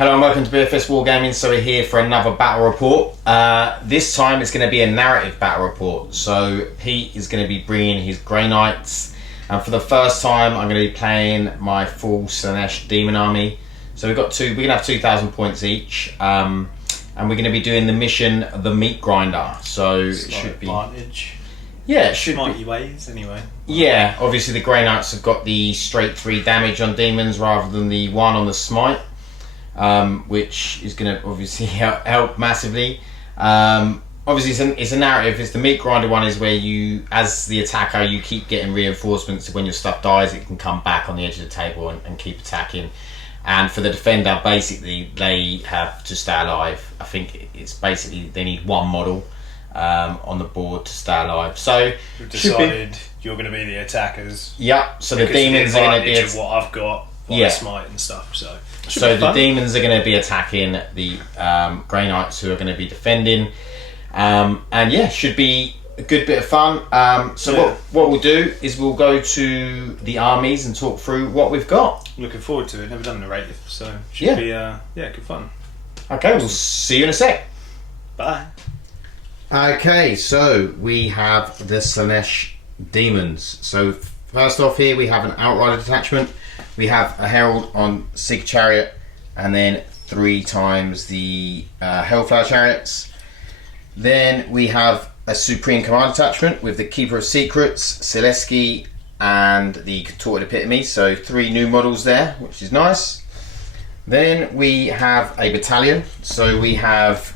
Hello and welcome to BFS Wargaming. So we're here for another battle report. This time it's going to be a narrative battle report. So Pete is going to be bringing his Grey Knights, and for the first time I'm going to be playing my full Slaanesh Demon army. So we're going to have 2,000 points each, and we're going to be doing the mission, the Meat Grinder. So it should be advantage. Yeah, it should Smitey be ways anyway. Yeah, obviously the Grey Knights have got the straight 3 damage on demons rather than the 1 on the smite. Which is going to obviously help massively. Obviously it's a narrative. It's the Meat Grinder one is where you, as the attacker, you keep getting reinforcements. So when your stuff dies, it can come back on the edge of the table and keep attacking. And for the defender, basically they have to stay alive. I think it's basically they need 1 model on the board to stay alive. So you've decided you're going to be the attackers. Yep. So the demons are going to be of what I've got, the smite and stuff. So the demons are going to be attacking the Grey Knights, who are going to be defending, and yeah, should be a good bit of fun. What we'll do is we'll go to the armies and talk through what we've got. Looking forward to it. Never done narrative, so should be good fun. Okay, we'll see you in a sec. Bye. Okay, so we have the Slaanesh Demons. So first off here we have an Outrider detachment. We have a Herald on Sig Chariot, and then 3 times the Hellflower Chariots. Then we have a Supreme Command attachment with the Keeper of Secrets, Sileski, and the Contorted Epitome. So 3 new models there, which is nice. Then we have a battalion. So we have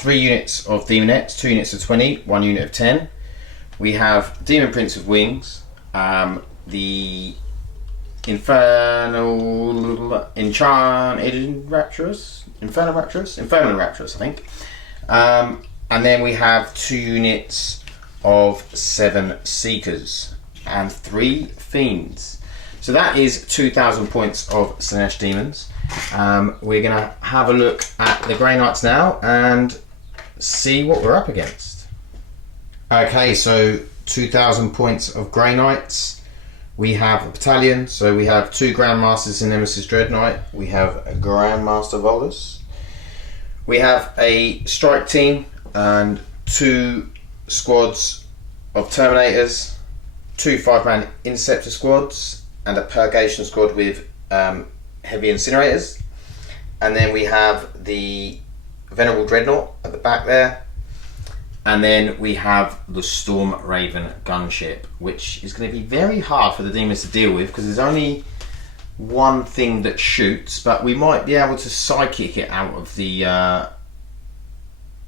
3 units of Demonettes, 2 units of 20, 1 unit of 10. We have Demon Prince of Wings, the Infernal Rapturous, I think. And then we have 2 units of 7 Seekers and 3 Fiends. So that is 2,000 points of Slaanesh Demons. We're going to have a look at the Grey Knights now and see what we're up against. Okay, so 2,000 points of Grey Knights. We have a battalion, so we have 2 Grandmasters in Nemesis Dreadknight. We have a Grandmaster Volus. We have a strike team and 2 squads of Terminators, 2 5-man Interceptor squads, and a Purgation squad with heavy incinerators. And then we have the Venerable Dreadnought at the back there. And then we have the Storm Raven gunship, which is going to be very hard for the demons to deal with because there's only 1 thing that shoots, but we might be able to psychic it out of the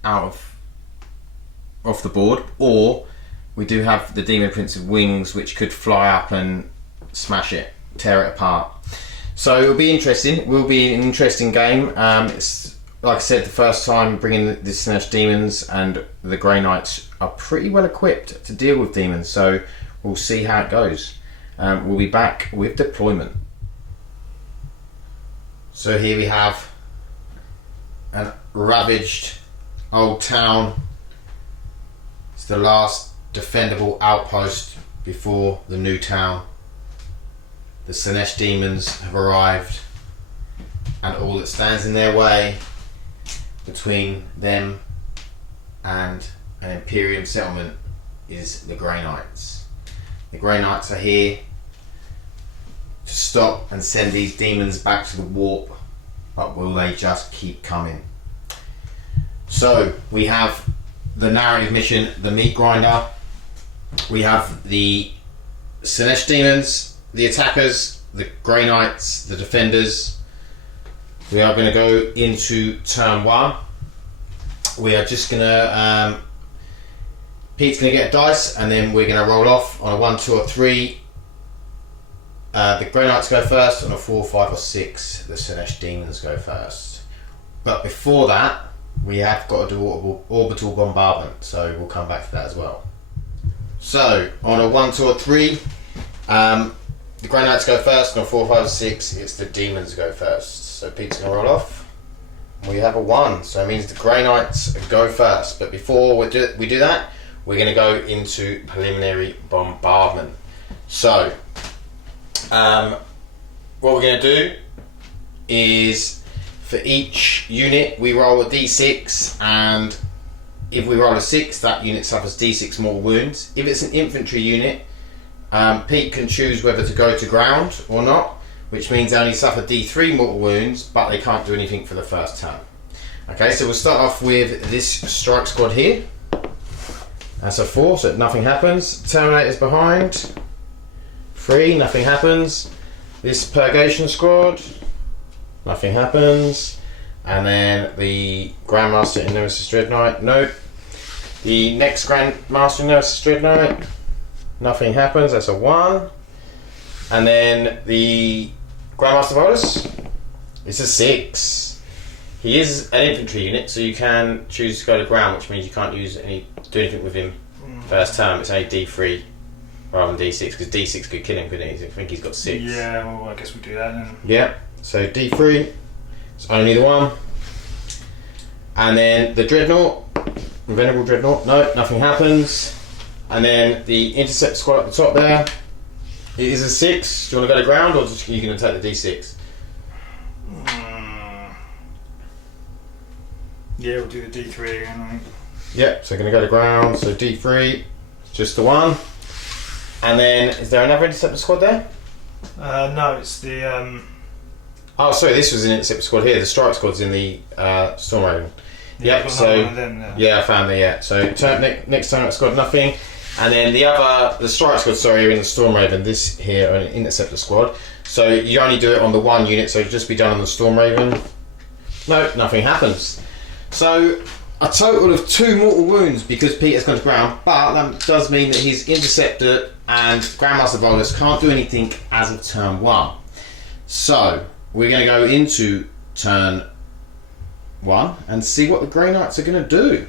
off the board, or we do have the Demon Prince of Wings, which could fly up and smash it, tear it apart. So it'll be interesting. It will be an interesting game. It's like I said, the first time bringing the Slaanesh Demons, and the Grey Knights are pretty well equipped to deal with demons, so we'll see how it goes. We'll be back with deployment. So here we have a ravaged old town. It's the last defendable outpost before the new town. The Slaanesh Demons have arrived, and all that stands in their way between them and an Imperium settlement is the Grey Knights. The Grey Knights are here to stop and send these demons back to the warp, but will they just keep coming? So we have the narrative mission, the Meat Grinder. We have the Slaanesh Demons, the attackers, the Grey Knights, the defenders. We are going to go into turn 1. We are just going to, Pete's going to get a dice, and then we're going to roll off on a 1, 2 or 3. The Grey Knights go first. On a 4, 5 or 6, the Slaanesh Demons go first. But before that, we have got to do orbital bombardment, so we'll come back to that as well. So on a 1, 2 or 3, the Grey Knights go first. On a 4, 5 or 6, it's the Demons go first. So Pete's going to roll off. We have a 1, so it means the Grey Knights go first. But before we do that, we're going to go into preliminary bombardment. So what we're going to do is for each unit we roll a d6, and if we roll a 6, that unit suffers d6 mortal wounds. If it's an infantry unit, Pete can choose whether to go to ground or not, which means they only suffer d3 mortal wounds, but they can't do anything for the first turn. Okay, so we'll start off with this strike squad here. That's a 4, so nothing happens. Terminator's behind. 3, nothing happens. This Purgation squad, nothing happens. And then the Grandmaster in Nemesis Dreadnought, nope. The next Grandmaster in Nemesis Dreadnought, nothing happens, that's a 1. And then the Grandmaster Volus, it's a 6. He is an infantry unit, so you can choose to go to ground, which means you can't do anything with him first turn. It's only D3 rather than D6, because D6 could kill him, couldn't he? I think he's got 6. Yeah, well, I guess we'll do that then. Yeah, so D3, it's only the 1. And then the Dreadnought, Venerable Dreadnought, no, nothing happens. And then the Intercept squad at the top there, it is a 6. Do you want to go to ground, or just you going to take the D6? Yeah, we'll do the D3 again, I think. Yep, so going to go to ground, so D3, just the 1. And then, is there another Interceptor squad there? No, it's the... Oh, sorry, this was an Interceptor squad here. The Strike squad's in the Storm Raven. Yeah, Yep, so... one of them there. Yeah, I found it, yeah. So, next turn it's got nothing. And then the Strike squad, sorry, are in the Storm Raven. This here are an Interceptor squad. So, you only do it on the 1 unit, so it'll just be done on the Storm Raven. No, nothing happens. So, a total of 2 mortal wounds because Peter's gone to ground, but that does mean that his Interceptor and Grandmaster Volus can't do anything as of turn 1. So, we're going to go into turn 1 and see what the Grey Knights are going to do.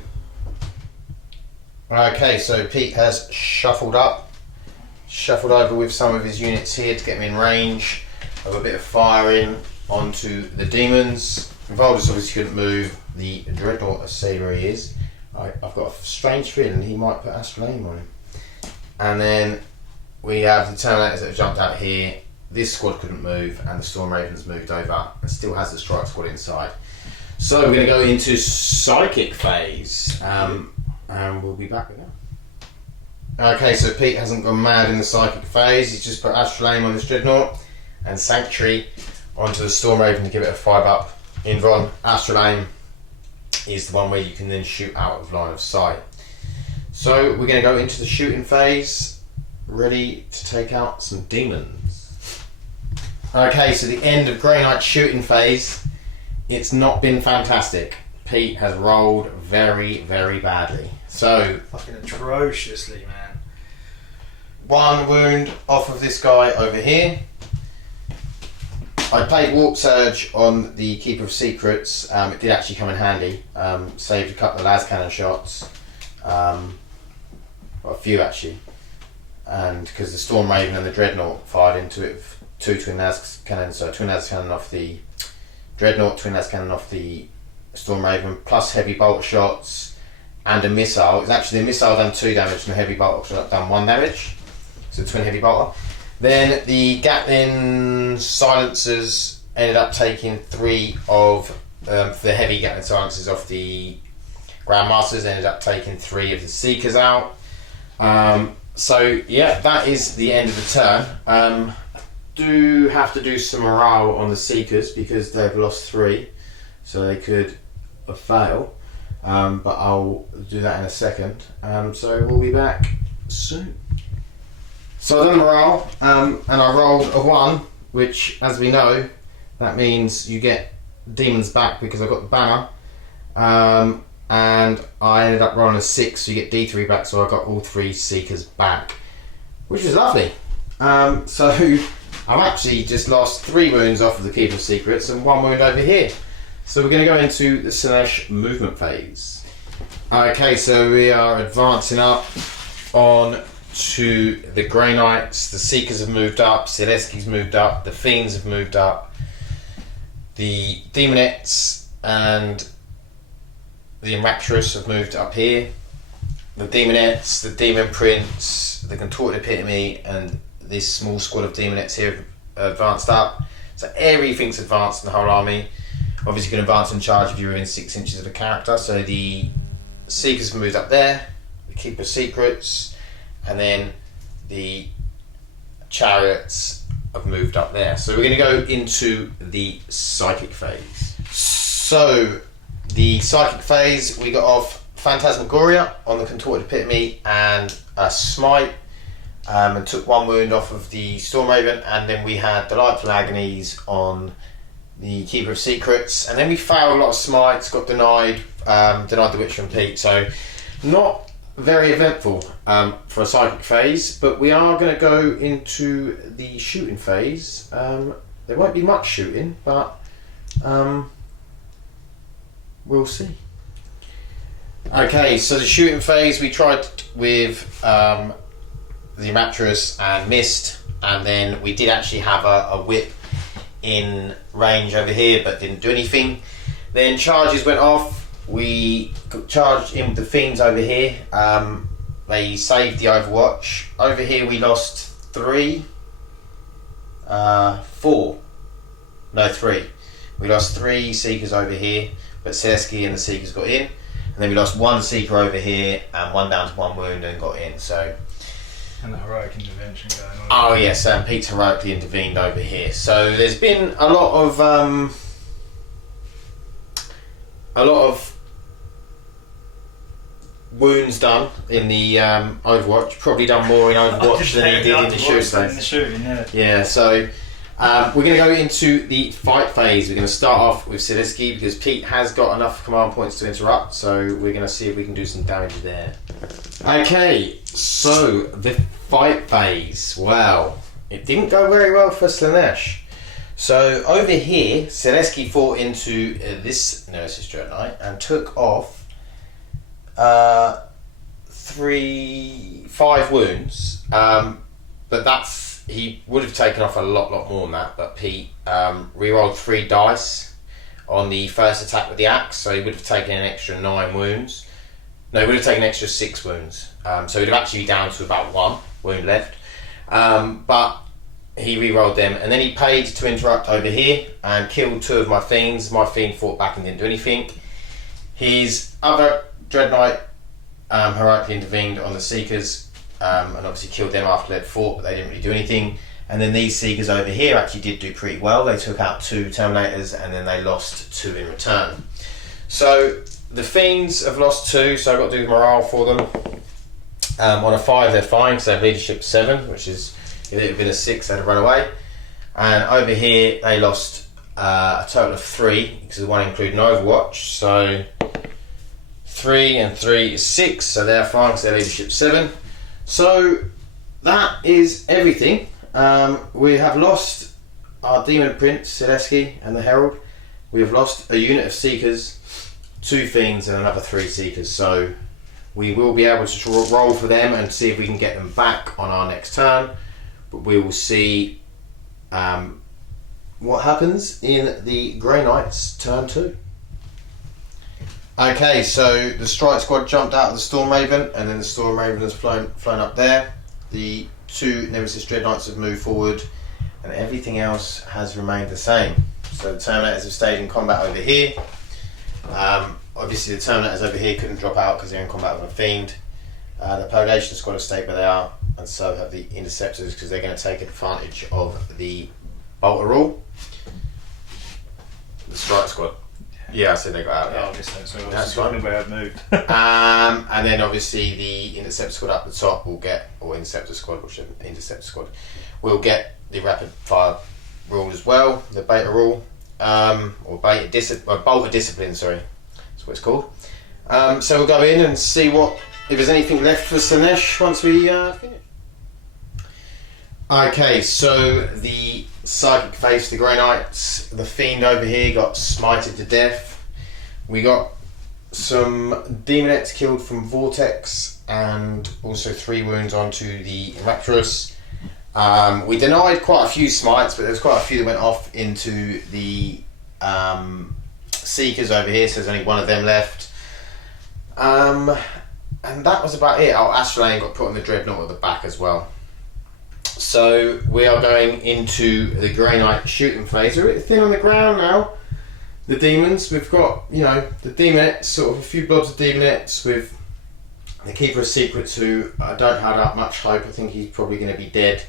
Okay, so Pete has shuffled over with some of his units here to get him in range of a bit of firing onto the demons. Volus obviously couldn't move. The Dreadnought, let's see where he is. I've got a strange feeling he might put Astral Aim on him. And then we have the Terminators that have jumped out here. This squad couldn't move, and the Storm Ravens moved over and still has the Strike squad inside. So we're going to go into Psychic phase, and we'll be back with that. Okay, so Pete hasn't gone mad in the Psychic phase. He's just put Astral Aim on this Dreadnought and Sanctuary onto the Storm Raven to give it a 5-up. Invron, Astral Aim is the one where you can then shoot out of line of sight. So we're going to go into the shooting phase, ready to take out some demons. Okay, so the end of Grey Knight shooting phase. It's not been fantastic. Pete has rolled very, very badly. So fucking atrociously, man. 1 wound off of this guy over here. I played Warp Surge on the Keeper of Secrets. It did actually come in handy. Saved a couple of las cannon shots. Well, a few actually. And because the Storm Raven and the Dreadnought fired into it with 2 twin las cannons, so twin las cannon off the Dreadnought, twin las cannon off the Storm Raven, plus heavy bolt shots and a missile. It's actually the missile done 2 damage and the heavy bolt shot done 1 damage. So twin heavy bolter. Then the Gatling silencers ended up taking 3 of the heavy Gatling silencers off the Grandmasters, ended up taking 3 of the Seekers out. So yeah, that is the end of the turn. I do have to do some morale on the Seekers because they've lost 3, so they could fail. But I'll do that in a second. So we'll be back soon. So I've done morale, and I rolled a 1, which, as we know, that means you get demons back because I got the banner. And I ended up rolling a 6, so you get D3 back, so I got all 3 Seekers back, which was lovely. So I've actually just lost 3 wounds off of the Keeper of Secrets and 1 wound over here. So we're going to go into the Slaanesh movement phase. Okay, so we are advancing up on to the Grey Knights. The Seekers have moved up, Sileski's moved up, the Fiends have moved up, the Demonettes and the Immaturous have moved up here. The Demonettes, the Demon Prince, the Contorted Epitome and this small squad of Demonettes here have advanced up. So everything's advanced in the whole army. Obviously you can advance and charge if you're within 6 inches of the character. So the Seekers moved up there, the Keeper Secrets, and then the Chariots have moved up there. So we're going to go into the Psychic phase. So the Psychic phase, we got off Phantasmagoria on the Contorted Epitome and a Smite, and took 1 wound off of the Stormraven, and then we had Delightful Agonies on the Keeper of Secrets, and then we failed a lot of smites, got denied the Witch from Pete, so not very eventful for a Psychic phase, but we are going to go into the shooting phase. There won't be much shooting, but we'll see. Okay, so the shooting phase, we tried with the Mattress and missed, and then we did actually have a whip in range over here but didn't do anything. Then charges went off, we got charged in with the Fiends over here. They saved the Overwatch. Over here we lost 3. We lost 3 Seekers over here, but Selesky and the Seekers got in, and then we lost 1 Seeker over here and 1 down to 1 wound and got in. So, and the heroic intervention going on. Oh yes, Pete's heroically intervened over here. So there's been a lot of wounds done in the Overwatch. Probably done more in Overwatch than he did in the shooting. Yeah. So we're going to go into the fight phase. We're going to start off with Selesky because Pete has got enough command points to interrupt. So we're going to see if we can do some damage there. Okay, so the fight phase. Wow, it didn't go very well for Slaanesh. So over here, Selesky fought into this Nemesis Dreadnought and took off 5 wounds. But he would have taken off a lot more than that. But Pete rerolled 3 dice on the first attack with the axe, so he would have taken an extra 9 wounds. No, he would have taken an extra 6 wounds. So he'd have actually be down to about 1 wound left. But he re-rolled them, and then he paid to interrupt over here and killed 2 of my Fiends. My Fiend fought back and didn't do anything. His other Dreadnought heroically intervened on the Seekers and obviously killed them after they'd fought, but they didn't really do anything. And then these Seekers over here actually did do pretty well. They took out 2 Terminators and then they lost 2 in return. So the Fiends have lost 2, so I've got to do morale for them. On a 5 they're fine because they have leadership 7, which is, if it had been a 6 they'd have run away. And over here they lost a total of 3 because the one including Overwatch. So 3 and 3 is 6, so they're fine because they're leadership 7. So that is everything. We have lost our Demon Prince, Selesky, and the Herald. We have lost a unit of Seekers, 2 Fiends, and another 3 Seekers. So we will be able to roll for them and see if we can get them back on our next turn. But we will see what happens in the Grey Knights turn 2. Okay, so the Strike Squad jumped out of the Stormraven, and then the Stormraven has flown up there. The 2 Nemesis Dreadnoughts have moved forward, and everything else has remained the same. So the Terminators have stayed in combat over here. Obviously the Terminators over here couldn't drop out because they're in combat with a Fiend. The Polation Squad have stayed where they are, and so have the Interceptors because they're going to take advantage of the Bolter rule. The Strike Squad. Yeah, I said they got out. Yeah, I guess so. That's fine. Where I've moved. And then obviously the Interceptor Squad up the top will get, or Interceptor Squad, will get the Rapid Fire rule as well, the Beta rule, or Bolter Discipline, sorry, that's what it's called. So we'll go in and see if there's anything left for Slaanesh once we finish. Okay, so the Psychic phase, the Grey Knights, the Fiend over here got smited to death. We got some Demonettes killed from Vortex and also 3 wounds onto the Rapturous. We denied quite a few smites, but there was quite a few that went off into the Seekers over here, so there's only 1 of them left. And that was about it. Oh, Astralane got put on the Dreadnought at the back as well. So we are going into the Grey Knight shooting phase. We're a bit thin on the ground now. the demons. We've got, you know, the demonettes, sort of a few blobs of demonettes with the Keeper of Secrets, who I don't have that much hope. I think he's probably going to be dead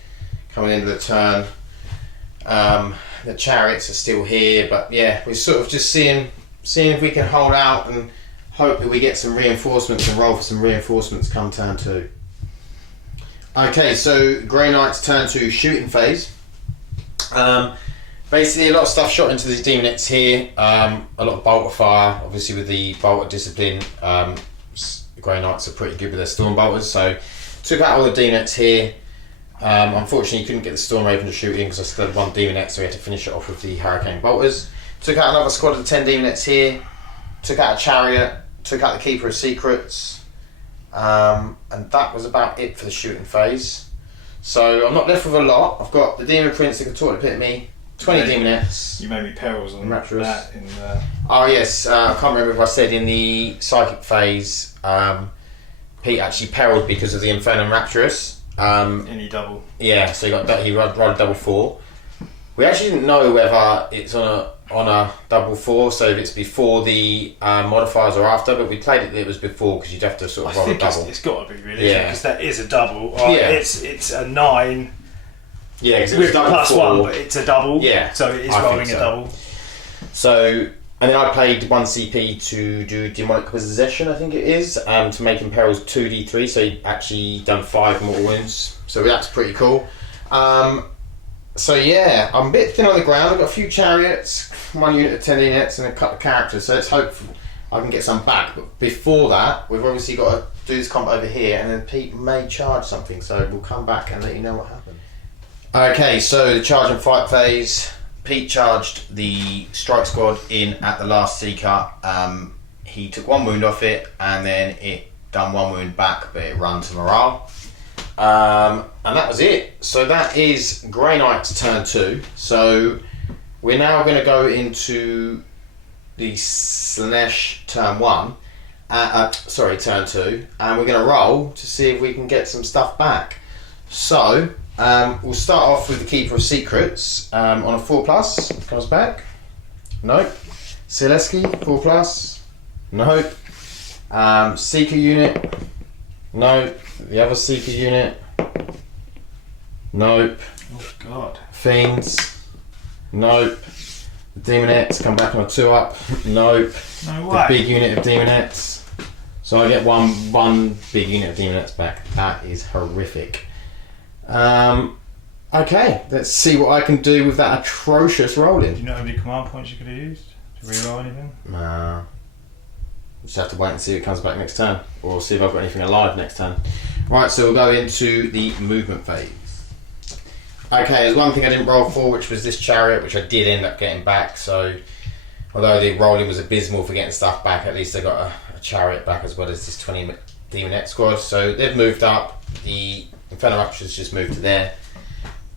coming into the turn. The chariots are still here, but yeah, we're sort of just seeing if we can hold out and hope that we get some reinforcements and roll for some reinforcements come turn 2. Okay, so Grey Knights turn 2 shooting phase. Basically, a lot of stuff shot into these demonettes here. A lot of bolt of fire, obviously with the bolt of discipline. The Grey Knights are pretty good with their storm bolters, so took out all the demonettes here. Unfortunately, couldn't get the Storm Raven to shoot in because I still had one demonette, so we had to finish it off with the Hurricane bolters. Took out another squad of 10 demonettes here. Took out a chariot. Took out the Keeper of Secrets. And that was about it for the shooting phase. So I'm not left with a lot. I've got the Demon Prince, the Contorted Epitome, 20 demonettes. You made me perils on Rapturous. that in the... Oh yes, I can't remember if I said in the Psychic phase, Pete actually perilled because of the Infernum Rapturous. Any double. Yeah, so he rolled a double 4. We actually didn't know whether it's on a double 4, so if it's before the modifiers or after, but we played it that it was before because you'd have to sort of roll a double. It's got to be really, yeah, because that is a double. Yeah. It's a 9. Yeah, because it with was double plus 4. 1, but it's a double. Yeah, so it is I rolling think so. a double. So, and then I played 1 CP to do Demonic Possession, I think it is, to make him perils 2d3, so he actually done 5 mortal wounds. So that's pretty cool. So yeah, I'm a bit thin on the ground. I've got a few chariots, 1 unit of 10 units, and a couple of characters. So let's hope I can get some back. But before that, we've obviously got to do this combat over here, and then Pete may charge something. So we'll come back and let you know what happened. Okay, so the charge and fight phase. Pete charged the strike squad in at the last Seeker. He took 1 wound off it, and then it done 1 wound back, but it ran to morale. And that was it. So that is Grey Knight's turn 2. So we're now going to go into the Slaanesh turn 1. Turn 2. And we're going to roll to see if we can get some stuff back. So we'll start off with the Keeper of Secrets on a 4+. Comes back. Nope. Sileski, 4+. Nope. Seeker unit. Nope. The other Seeker unit. Nope. Oh god. Fiends. Nope. The Demonettes come back on a 2-up. Nope. No way. The big unit of Demonettes. So I get one big unit of Demonettes back. That is horrific. Okay, let's see what I can do with that atrocious rolling. Do you know how many command points you could have used to reroll anything? Nah. Just have to wait and see if it comes back next turn, or see if I've got anything alive next turn. Right, so we'll go into the movement phase. Okay, there's one thing I didn't roll for, which was this chariot, which I did end up getting back. So, although the rolling was abysmal for getting stuff back, at least I got a chariot back as well as this 20 Demonette squad. So they've moved up. The Infernal Raptures just moved to there.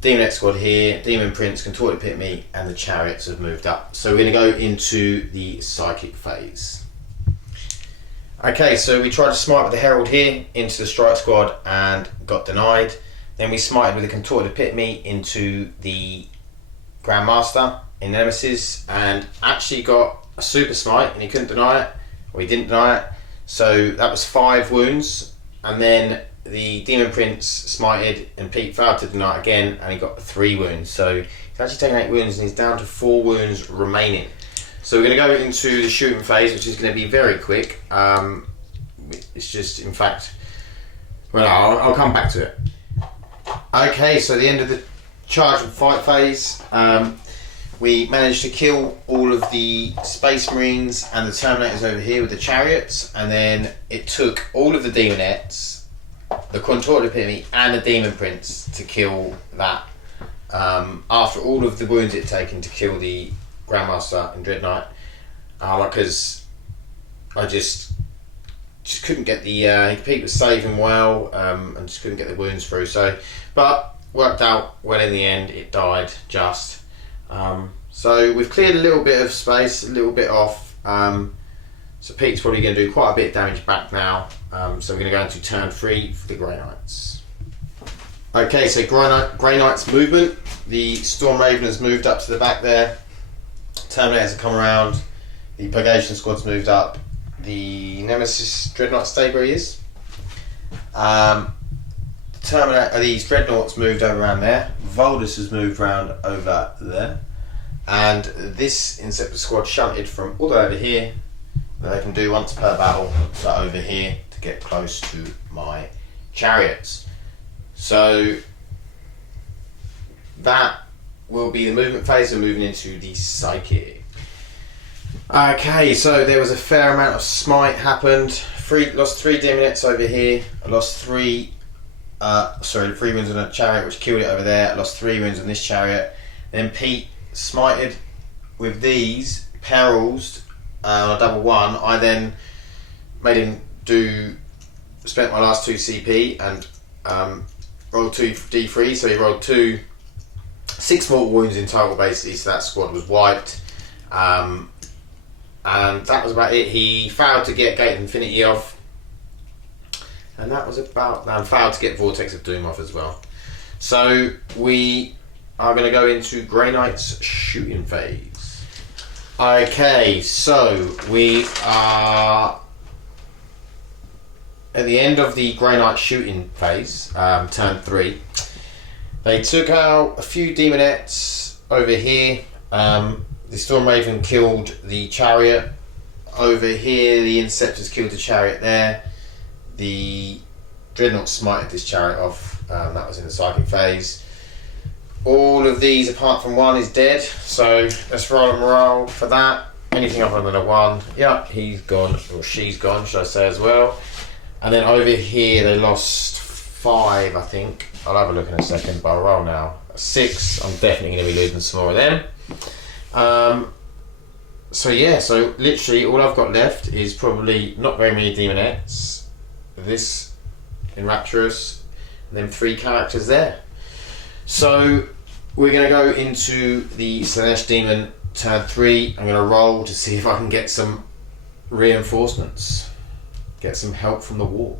Demonette squad here, Demon Prince, Contorted Epitome, and the chariots have moved up. So we're going to go into the Psychic phase. Okay, so we tried to smite with the Herald here into the Strike Squad and got denied. Then we smited with the Contorted Epitome into the Grandmaster in Nemesis and actually got a super smite, and he couldn't deny it, or he didn't deny it. So that was 5 wounds, and then the Demon Prince smited and Pete failed to deny it again, and he got 3 wounds. So he's actually taken 8 wounds and he's down to 4 wounds remaining. So we're going to go into the shooting phase, which is going to be very quick. It's just, in fact, well, I'll come back to it. Okay, so the end of the charge and fight phase, we managed to kill all of the Space Marines and the Terminators over here with the chariots, and then it took all of the Demonettes, the Contorted Epitome, and the Demon Prince to kill that. After all of the wounds it taken to kill the Grandmaster and Dread Knight, because I just couldn't get the Pete was saving well, and just couldn't get the wounds through. So, but worked out well in the end. It died just. So we've cleared a little bit of space, a little bit off. So Pete's probably going to do quite a bit of damage back now. So we're going to go into turn 3 for the Grey Knights. Okay, so Grey Knights movement. The Storm Raven has moved up to the back there. Terminators have come around. The Purgation squad's moved up. The Nemesis Dreadnought stay where he is. These Dreadnoughts moved over around there. Voldus has moved round over there. And this Inceptor squad shunted from all the way over here, that they can do once per battle, so over here to get close to my chariots. So that will be the movement phase. We're moving into the Psychic. Okay, so there was a fair amount of smite happened. Lost 3 Daemons over here. I lost 3 wounds on a chariot, which killed it over there. I lost 3 wounds on this chariot. Then Pete smited with these perils on a double 1. I then made him spent my last 2 CP and rolled 2 D3, so he rolled 6 mortal wounds in total basically, so that squad was wiped. And that was about it. He failed to get Gate of Infinity off. And that was about that. And failed to get Vortex of Doom off as well. So we are going to go into Grey Knight's shooting phase. Okay, so we are at the end of the Grey Knight shooting phase, turn 3. They took out a few Demonettes over here. The Storm Raven killed the chariot. Over here, the Inceptors killed the chariot there. The Dreadnought smited this chariot off. That was in the Psychic phase. All of these, apart from 1, is dead. So let's roll and roll for that. Anything other than a 1. Yeah, he's gone, or she's gone, should I say as well. And then over here, they lost 5, I think. I'll have a look in a second, but I'll roll now. 6, I'm definitely going to be losing some more of them. So yeah, so literally all I've got left is probably not very many Demonettes, this Enrapturous, and then 3 characters there. So we're going to go into the Slaanesh Demon turn 3. I'm going to roll to see if I can get some reinforcements, get some help from the wall.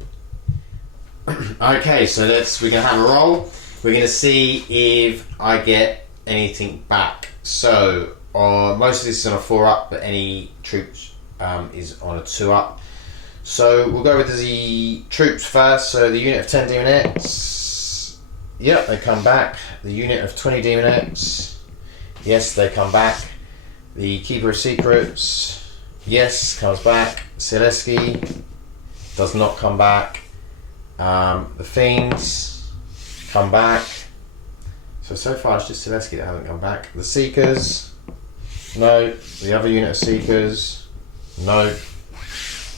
Okay, so we're going to have a roll. We're going to see if I get anything back. So most of this is on a 4-up, but any troops is on a 2-up. So we'll go with the troops first. So the unit of 10 Demonettes, yep, they come back. The unit of 20 Demonettes, yes, they come back. The Keeper of Secrets, yes, comes back. Sileski does not come back. The Fiends come back. So far it's just Sileski that haven't come back. The Seekers, no. The other unit of Seekers, no.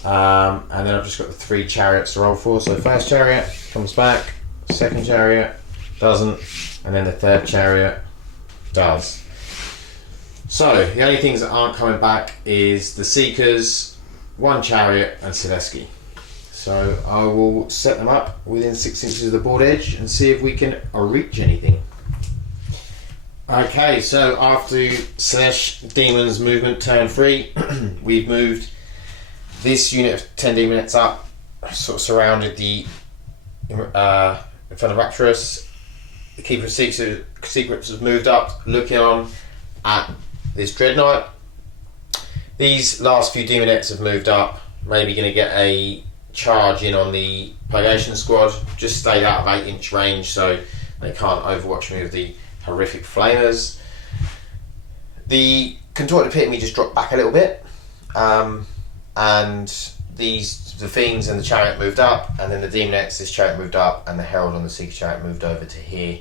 And then I've just got the 3 chariots to roll for. So first chariot comes back, second chariot doesn't, and then the third chariot does. So the only things that aren't coming back is the Seekers, 1 chariot, and Sileski. So I will set them up within 6 inches of the board edge and see if we can reach anything. Okay, so after Slaanesh Daemons movement turn 3, we've moved this unit of 10 Demonettes up, sort of surrounded the in front of Rapturous. The Keeper of Secrets has moved up, looking on at this Dreadnought. These last few Demonettes have moved up, maybe going to get a charge in on the Purgation squad. Just stayed out of 8-inch range, so they can't overwatch me with the horrific flamers. The Contorted Epitome just dropped back a little bit, and the Fiends and the Chariot moved up, and then the Demonettes, this Chariot moved up, and the Herald on the Seeker Chariot moved over to here.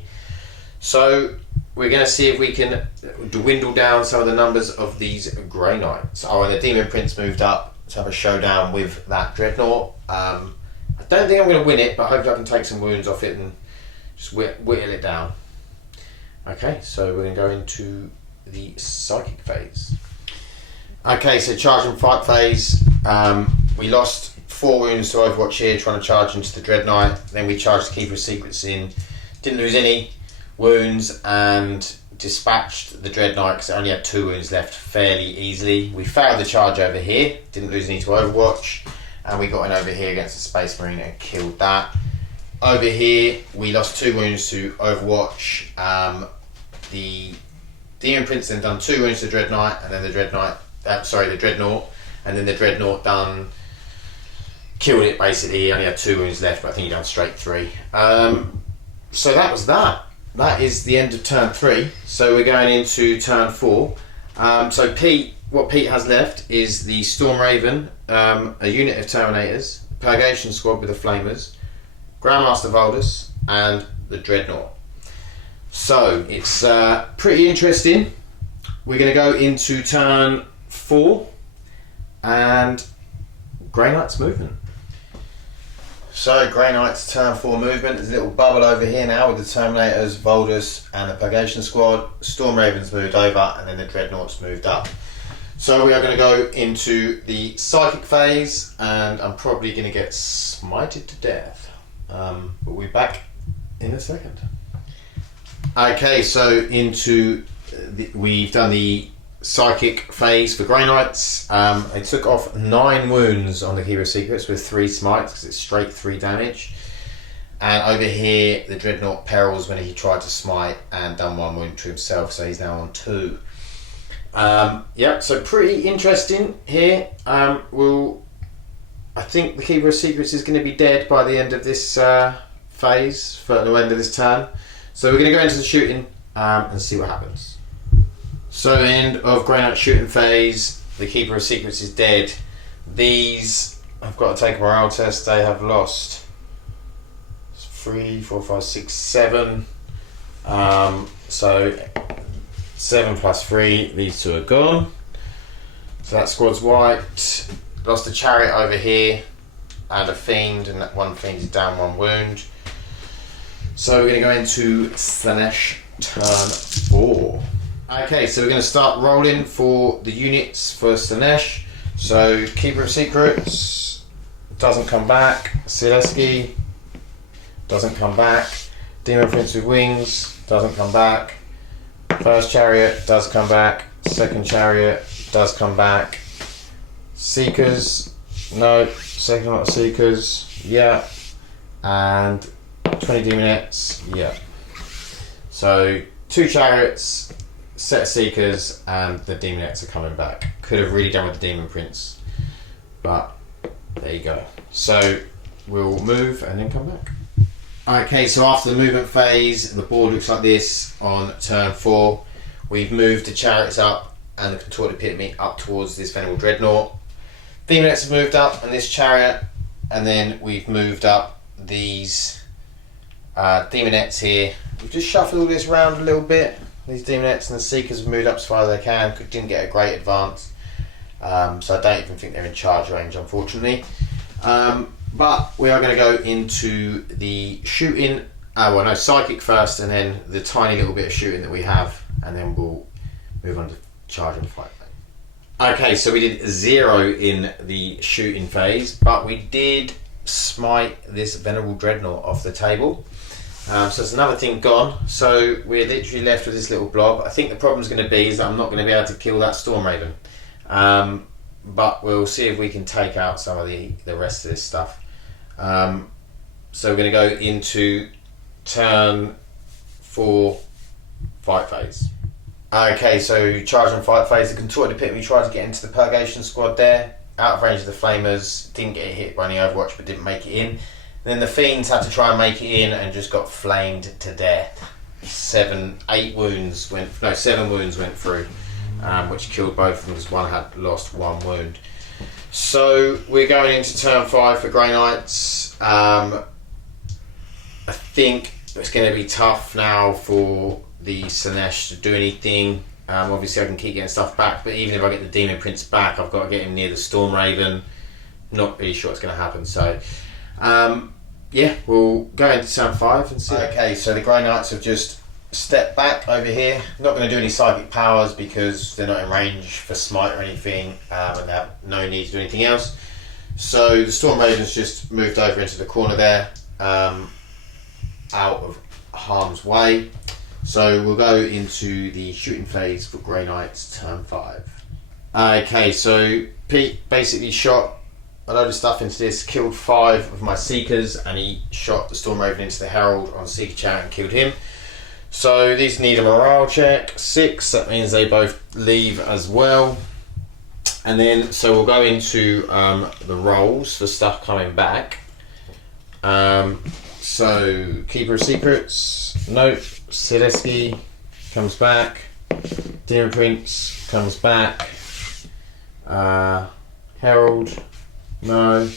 So we're going to see if we can dwindle down some of the numbers of these Grey Knights. Oh, and the Demon Prince moved up to have a showdown with that Dreadnought. I don't think I'm going to win it, but hopefully I can take some wounds off it and just whittle it down. Okay, so we're going to go into the Psychic phase. Okay, so charge and fight phase. We lost 4 wounds to Overwatch here, trying to charge into the Dreadnought. Then we charged the Keeper of Secrets in, didn't lose any wounds, and dispatched the Dreadnought because it only had 2 wounds left fairly easily. We failed the charge over here, didn't lose any to Overwatch, and we got in over here against the Space Marine and killed that. Over here, we lost 2 wounds to Overwatch. The Demon Prince then done 2 wounds to the Dreadnought, and then the Dreadnought the Dreadnought, and then the Dreadnought killed it basically. He only had 2 wounds left, but I think he done straight 3. So that was that. That is the end of turn 3. So we're going into turn 4. So what Pete has left is the Storm Raven, a unit of Terminators, Purgation Squad with the Flamers, Grandmaster Voldus, and the Dreadnought. So it's pretty interesting. We're going to go into turn 4 and Grey Knight's movement. So Grey Knight's turn 4 movement. There's a little bubble over here now with the Terminators, Voldus, and the Purgation Squad. Storm Ravens moved over, and then the Dreadnoughts moved up. So we are going to go into the Psychic phase, and I'm probably going to get smited to death. But we'll be back in a second. Okay, so we've done the Psychic phase for Grey Knights. They took off 9 wounds on the Keeper of Secrets with 3 smites because it's straight 3 damage. And over here, the Dreadnought perils when he tried to smite and done 1 wound to himself, so he's now on 2. Yeah, so pretty interesting here. I think the Keeper of Secrets is going to be dead by the end of this phase, for the end of this turn. So we're going to go into the shooting and see what happens. So end of Grey Knight shooting phase, the Keeper of Secrets is dead. These, I've got to take a morale test, they have lost 3, 4, 5, 6, 7. So 7 plus 3, these 2 are gone. So that squad's wiped. Lost a chariot over here and a fiend, and that 1 fiend is down 1 wound. So we're going to go into Slaanesh turn 4. Okay, so we're going to start rolling for the units for Slaanesh. So Keeper of Secrets doesn't come back. Sileski doesn't come back. Demon Prince with Wings doesn't come back. First Chariot does come back. Second Chariot does come back. Seekers, no. Second lot of Seekers, yeah. And 20 Demonettes, yeah. So 2 Chariots, set of Seekers, and the Demonettes are coming back. Could have really done with the Demon Prince, but there you go. So we'll move and then come back. Okay, so after the movement phase, the board looks like this on turn 4. We've moved the Chariots up and the Contorted Epitome up towards this Venerable Dreadnought. Demonettes have moved up and this Chariot, and then we've moved up these Demonettes here. We've just shuffled all this around a little bit. These Demonettes and the Seekers have moved up as far as they can. Didn't get a great advance, so I don't even think they're in charge range, unfortunately. But we are going to go into the shooting. Psychic first, and then the tiny little bit of shooting that we have, and then we'll move on to charge and fight. Okay, so we did 0 in the shooting phase, but we did smite this Venerable Dreadnought off the table. So there's another thing gone. So we're literally left with this little blob. I think the problem's going to be is that I'm not going to be able to kill that Storm Raven. But we'll see if we can take out some of the rest of this stuff. So we're going to go into turn 4 fight phase. Okay, so charge and fight phase. The Contorted Epitome tried to get into the Purgation Squad there. Out of range of the Flamers. Didn't get hit by any Overwatch, but didn't make it in. Then the Fiends had to try and make it in and just got flamed to death. 7 wounds went through, which killed both of them because one had lost 1 wound. So we're going into turn 5 for Grey Knights. I think it's going to be tough now for the Slaanesh to do anything. Obviously I can keep getting stuff back, but even if I get the Demon Prince back, I've got to get him near the Storm Raven. Not really sure what's going to happen, so yeah, we'll go into turn 5 and see. Okay, so the Grey Knights have just stepped back over here. Not going to do any psychic powers because they're not in range for smite or anything, and they have no need to do anything else. So the Storm Raven's just moved over into the corner there, out of harm's way. So we'll go into the shooting phase for Grey Knights turn 5. Okay, so Pete basically shot a load of stuff into this, killed 5 of my Seekers, and he shot the Storm Raven into the Herald on Seeker Chariot and killed him. So these need a morale check. 6, that means they both leave as well. And then, so we'll go into the roles for stuff coming back. So, Keeper of Secrets, nope. Sileski comes back. Demon Prince comes back. Herald, no.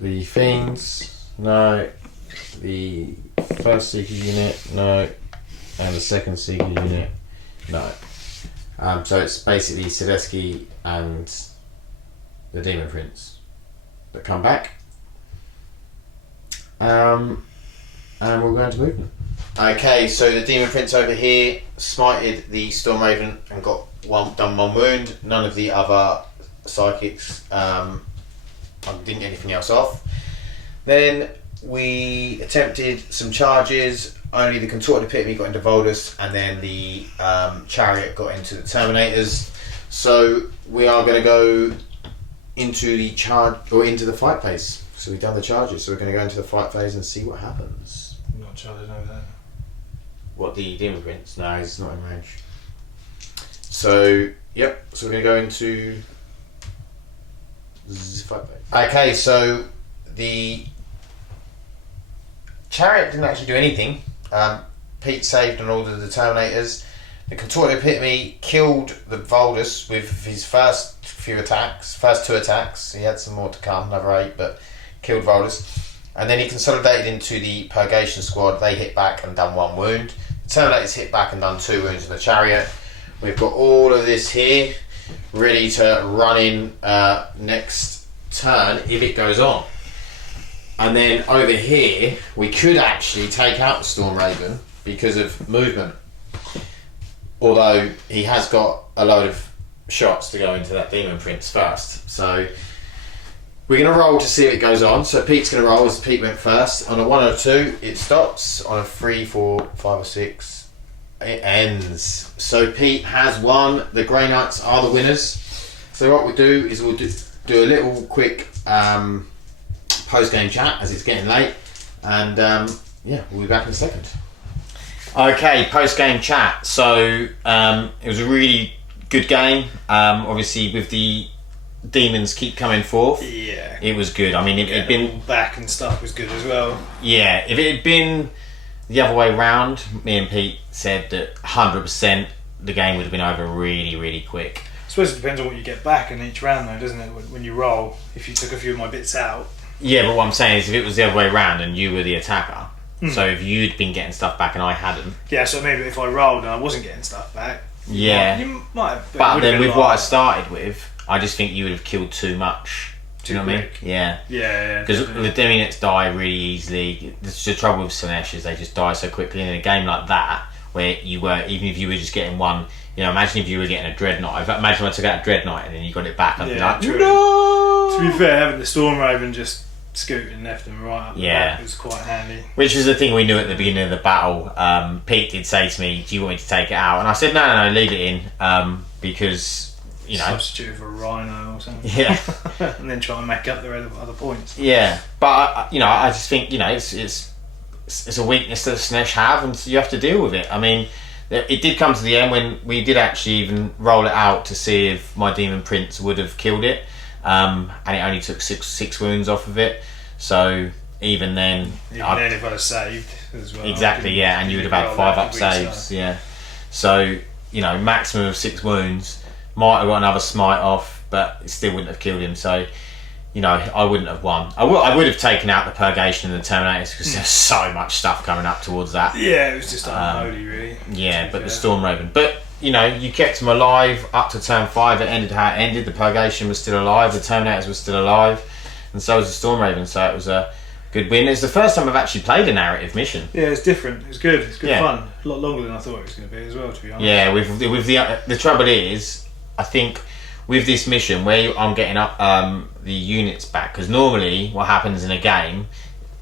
The Fiends, no. The first Seeker unit, no. And the second Seeker unit, no. So it's basically Sileski and the Demon Prince that come back. And we'll go into movement. Okay, so the Demon Prince over here smited the Storm Raven and got done one wound. None of the other psychics didn't get anything else off. Then we attempted some charges. Only the Contorted Epitome got into Voldus, and then the Chariot got into the Terminators. So we are going to go into the into the fight phase. So we've done the charges, so we're going to go into the fight phase and see what happens. I'm not charging over there. What, the Demon Prince? No, he's not in range. So, yep, so we're going to go into the fight phase. Okay, so the Chariot didn't actually do anything. Pete saved on all of the Terminators. The Contorted Epitome killed the Voldus with his first two attacks. He had some more to come, another 8, but killed Voldus. And then he consolidated into the Purgation Squad. They hit back and done 1 wound. The Terminators hit back and done 2 wounds in the Chariot. We've got all of this here ready to run in next turn if it goes on. And then over here, we could actually take out the Storm Raven because of movement. Although he has got a load of shots to go into that Demon Prince first. So we're going to roll to see if it goes on. So Pete's going to roll as Pete went first. On a 1 or 2, it stops. On a 3, 4, 5 or 6, it ends. So Pete has won. The Grey Knights are the winners. So what we'll do is we'll do a little quick post-game chat as it's getting late, and yeah, we'll be back in a second. Okay, post-game chat. So it was a really good game. Obviously, with the demons keep coming forth, yeah, it was good. I mean, if it had been back and stuff was good as well. Yeah, if it had been the other way round, me and Pete said that 100% the game would have been over really, really quick. I suppose it depends on what you get back in each round, though, doesn't it? When you roll, if you took a few of my bits out. Yeah, but what I'm saying is if it was the other way around and you were the attacker, so if you'd been getting stuff back and I hadn't. Yeah, so maybe if I rolled and I wasn't getting stuff back. Yeah. You might have, but then with what I started with, I just think you would have killed too much. Do you know what I mean? Yeah. Yeah. Because the Demons die really easily. The trouble with Slaanesh is they just die so quickly. And in a game like that, where you were, even if you were just getting one, you know, imagine if you were getting a Dreadnought. Imagine I took out a Dreadnought and then you got it back. I'd be like, true. No! To be fair, having the Storm Raven just scooting left and right up the back was quite handy. Which was the thing we knew at the beginning of the battle. Pete did say to me, do you want me to take it out? And I said, no, leave it in. Because, you know. Substitute for a Rhino or something. Yeah. And then try and make up the other points. Yeah. But, you know, I just think, you know, it's a weakness that Slaanesh have, and so you have to deal with it. I mean, it did come to the end when we did actually even roll it out to see if my Demon Prince would have killed it. And it only took six wounds off of it. So even then, then if I'd have saved as well. Exactly, yeah, and you would have had 5 up saves, yeah. So, you know, maximum of 6 wounds. Might have got another smite off, but it still wouldn't have killed him. So, you know, I wouldn't have won. I would have taken out the Purgation and the Terminators because there's so much stuff coming up towards that. Yeah, it was just unholy, really. Yeah, but the Storm Raven. But, you know, you kept them alive up to turn 5. It ended how it ended. The Purgation was still alive. The Terminators were still alive. And so was the Storm Raven. So it was a good win. It's the first time I've actually played a narrative mission. Yeah, it's different. It's good. It's good fun. A lot longer than I thought it was going to be as well, to be honest. Yeah, with the trouble is, I think with this mission where I'm getting up the units back, because normally what happens in a game,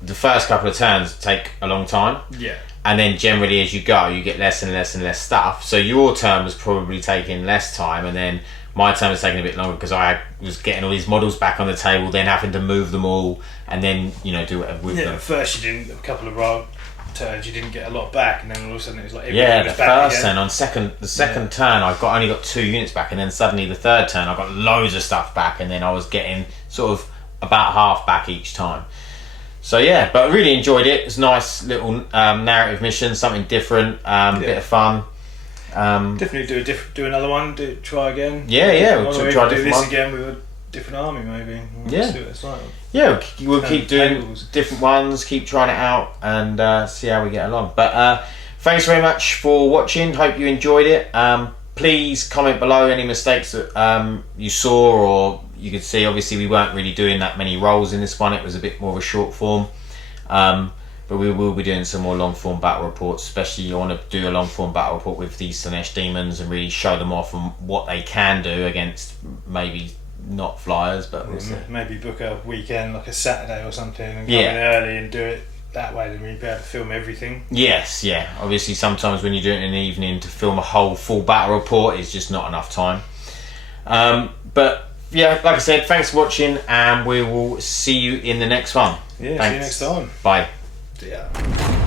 the first couple of turns take a long time. Yeah. And then generally as you go, you get less and less and less stuff. So your turn was probably taking less time, and then my turn was taking a bit longer because I was getting all these models back on the table, then having to move them all, and then, you know, do whatever with them. At first you did a couple of turns you didn't get a lot back, and then all of a sudden it was like the was back first again. turn the second turn I only got 2 units back, and then suddenly the third turn I got loads of stuff back, and then I was getting sort of about half back each time. So yeah, but I really enjoyed it. It was a nice little narrative mission, something different, bit of fun. Definitely do another one. Try again. We'll try do different this one. again with a different army, maybe. Yeah. See what it's like. Yeah, we'll keep doing tables. different ones, keep trying it out, and see how we get along. But thanks very much for watching. Hope you enjoyed it. Please comment below any mistakes that you saw or you could see. Obviously, we weren't really doing that many roles in this one. It was a bit more of a short form. But we will be doing some more long form battle reports, especially you want to do a long form battle report with these Slaanesh demons and really show them off and what they can do against maybe not flyers, but we'll see. Maybe book a weekend, like a Saturday or something, and come in early and do it that way. Then we'd be able to film everything. Yes, yeah. Obviously, sometimes when you do it in the evening to film a whole full battle report, it's just not enough time. But yeah, like I said, thanks for watching, and we will see you in the next one. Yeah, thanks. see you next time. Bye. See ya.